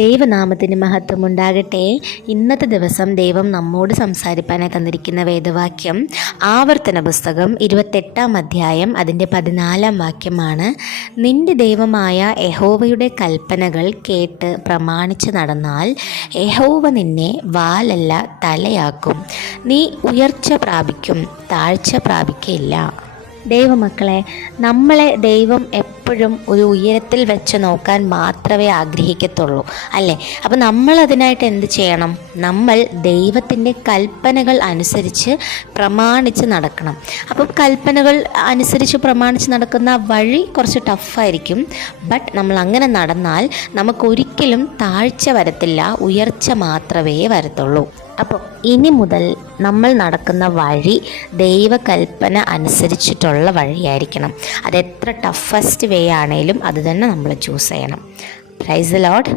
ദൈവനാമത്തിന് മഹത്വം ഉണ്ടാകട്ടെ. ഇന്നത്തെ ദിവസം ദൈവം നമ്മോട് സംസാരിപ്പാനായി തന്നിരിക്കുന്ന വേദവാക്യം ആവർത്തന പുസ്തകം 28-ാം അധ്യായം അതിൻ്റെ 14-ാം വാക്യമാണ്. നിന്റെ ദൈവമായ യഹോവയുടെ കൽപ്പനകൾ കേട്ട് പ്രമാണിച്ച് നടന്നാൽ യഹോവ നിന്നെ വാലല്ല തലയാക്കും. നീ ഉയർച്ച പ്രാപിക്കും, താഴ്ച പ്രാപിക്കയില്ല. ദൈവമക്കളെ, നമ്മളെ ദൈവം എപ്പോഴും ഒരു ഉയരത്തിൽ വെച്ച് നോക്കാൻ മാത്രമേ ആഗ്രഹിക്കത്തുള്ളൂ, അല്ലേ? അപ്പം നമ്മൾ അതിനായിട്ട് എന്ത് ചെയ്യണം? നമ്മൾ ദൈവത്തിൻ്റെ കൽപ്പനകൾ അനുസരിച്ച് പ്രമാണിച്ച് നടക്കണം. അപ്പം കൽപ്പനകൾ അനുസരിച്ച് പ്രമാണിച്ച് നടക്കുന്ന വഴി കുറച്ച് ടഫായിരിക്കും. ബട്ട് നമ്മൾ അങ്ങനെ നടന്നാൽ നമുക്കൊരിക്കലും താഴ്ച വരത്തില്ല, ഉയർച്ച മാത്രമേ വരത്തുള്ളൂ. അപ്പോൾ ഇനി മുതൽ നമ്മൾ നടക്കുന്ന വഴി ദൈവകൽപ്പന അനുസരിച്ചിട്ടുള്ള വഴിയായിരിക്കണം. അതെത്ര ടഫസ്റ്റ് വേ ആണേലും അത് തന്നെ നമ്മൾ ചൂസ് ചെയ്യണം. Praise the Lord.